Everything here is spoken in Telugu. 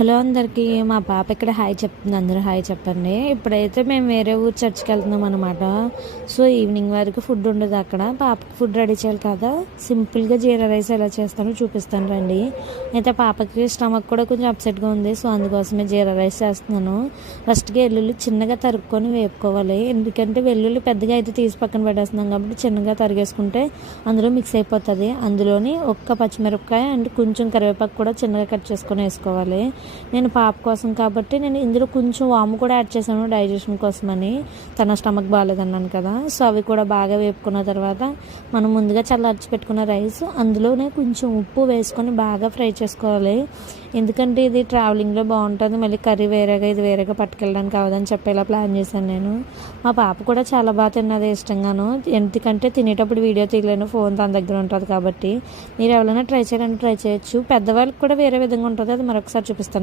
హలో అందరికీ. మా పాప ఇక్కడ హాయ్ చెప్తుంది. అందరూ హాయ్ చెప్పండి. ఇప్పుడైతే మేము వేరే ఊరు చర్చికి వెళ్తున్నాం అనమాట. సో ఈవినింగ్ వరకు ఫుడ్ ఉండదు అక్కడ. పాపకి ఫుడ్ రెడీ చేయాలి కదా. సింపుల్గా జీరా రైస్ ఎలా చేస్తానో చూపిస్తాను రండి. అయితే పాపకి స్టమక్ కూడా కొంచెం అప్సెట్గా ఉంది. సో అందుకోసమే జీరా రైస్ చేస్తున్నాను. ఫస్ట్గా వెల్లుల్లి చిన్నగా తరుక్కొని వేపుకోవాలి. ఎందుకంటే వెల్లుల్లి పెద్దగా అయితే తీసి పక్కన పెట్టేస్తున్నాం కాబట్టి చిన్నగా తరిగేసుకుంటే అందులో మిక్స్ అయిపోతుంది. అందులోని ఒక్క పచ్చిమిరపకాయ అండ్ కొంచెం కరివేపాకు కూడా చిన్నగా కట్ చేసుకొని వేసుకోవాలి. నేను పాప కోసం కాబట్టి నేను ఇందులో కొంచెం వాము కూడా యాడ్ చేశాను డైజెషన్ కోసమని. తన స్టమక్ బాగాలేదన్నాను కదా. సో అవి కూడా బాగా వేపుకున్న తర్వాత మనం ముందుగా చల్లార్చి పెట్టుకున్న రైస్ అందులోనే కొంచెం ఉప్పు వేసుకొని బాగా ఫ్రై చేసుకోవాలి. ఎందుకంటే ఇది ట్రావెలింగ్లో బాగుంటుంది. మళ్ళీ కర్రీ వేరేగా ఇది వేరేగా పట్టుకెళ్ళడానికి అవ్వదని చెప్పేలా ప్లాన్ చేశాను నేను. మా పాప కూడా చాలా బాగా తిన్నది ఇష్టంగాను. ఎందుకంటే తినేటప్పుడు వీడియో తీయలేను, ఫోన్ తన దగ్గర ఉంటుంది కాబట్టి. మీరు ఎవరైనా ట్రై చేయాలని ట్రై చేయొచ్చు. పెద్దవాళ్ళకి కూడా వేరే విధంగా ఉంటుంది, అది మరొకసారి చూపిస్తాను.